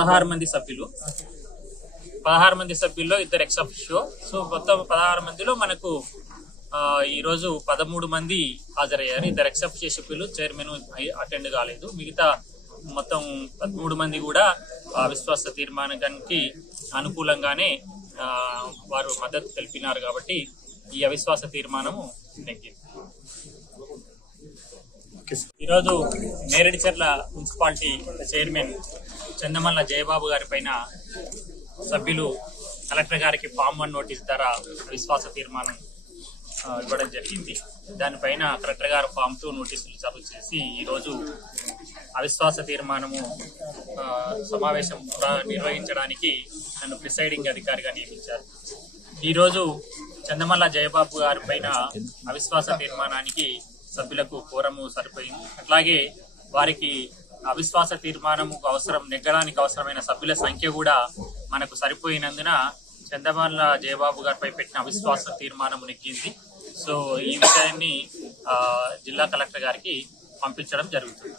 16 మంది సభ్యులు. 16 మంది సభ్యుల్లో 2 ఎక్స్ అఫిషియో. సో మొత్తం 16 మందిలో మనకు ఈ రోజు 13 మంది హాజరయ్యారు. 2 ఎక్స్ అఫిషియో సభ్యులు, చైర్మన్ అటెండ్ కాలేదు. మిగతా మొత్తం 13 మంది కూడా అవిశ్వాస తీర్మానానికి అనుకూలంగానే వారు మద్దతు తెలిపినారు. కాబట్టి ఈ అవిశ్వాస తీర్మానము నెగ్గింది. ఈరోజు నేరేడుచర్ల మున్సిపాలిటీ చైర్మన్ చందమల్ల జయబాబు గారి పైన సభ్యులు కలెక్టర్ గారికి ఫామ్ 1 నోటీస్ ద్వారా అవిశ్వాస తీర్మానం ఇవ్వడం జరిగింది. దానిపైన కలెక్టర్ గారు ఫామ్ 2 నోటీసులు సర్వ్ చేసి ఈరోజు అవిశ్వాస తీర్మానము సమావేశం నిర్వహించడానికి నన్ను ప్రిసైడింగ్ అధికారిగా నియమించారు. ఈరోజు చందమల్ల జయబాబు గారి పైన అవిశ్వాస తీర్మానానికి సభ్యులకు కోరము సరిపోయింది. అట్లాగే వారికి అవిశ్వాస తీర్మానము నెగ్గడానికి అవసరమైన సభ్యుల సంఖ్య కూడా మనకు సరిపోయినందున చందమల్ల జయబాబు గారిపై పెట్టిన అవిశ్వాస తీర్మానం నెగ్గింది. సో ఈ విషయాన్ని జిల్లా కలెక్టర్ గారికి పంపించడం జరుగుతుంది.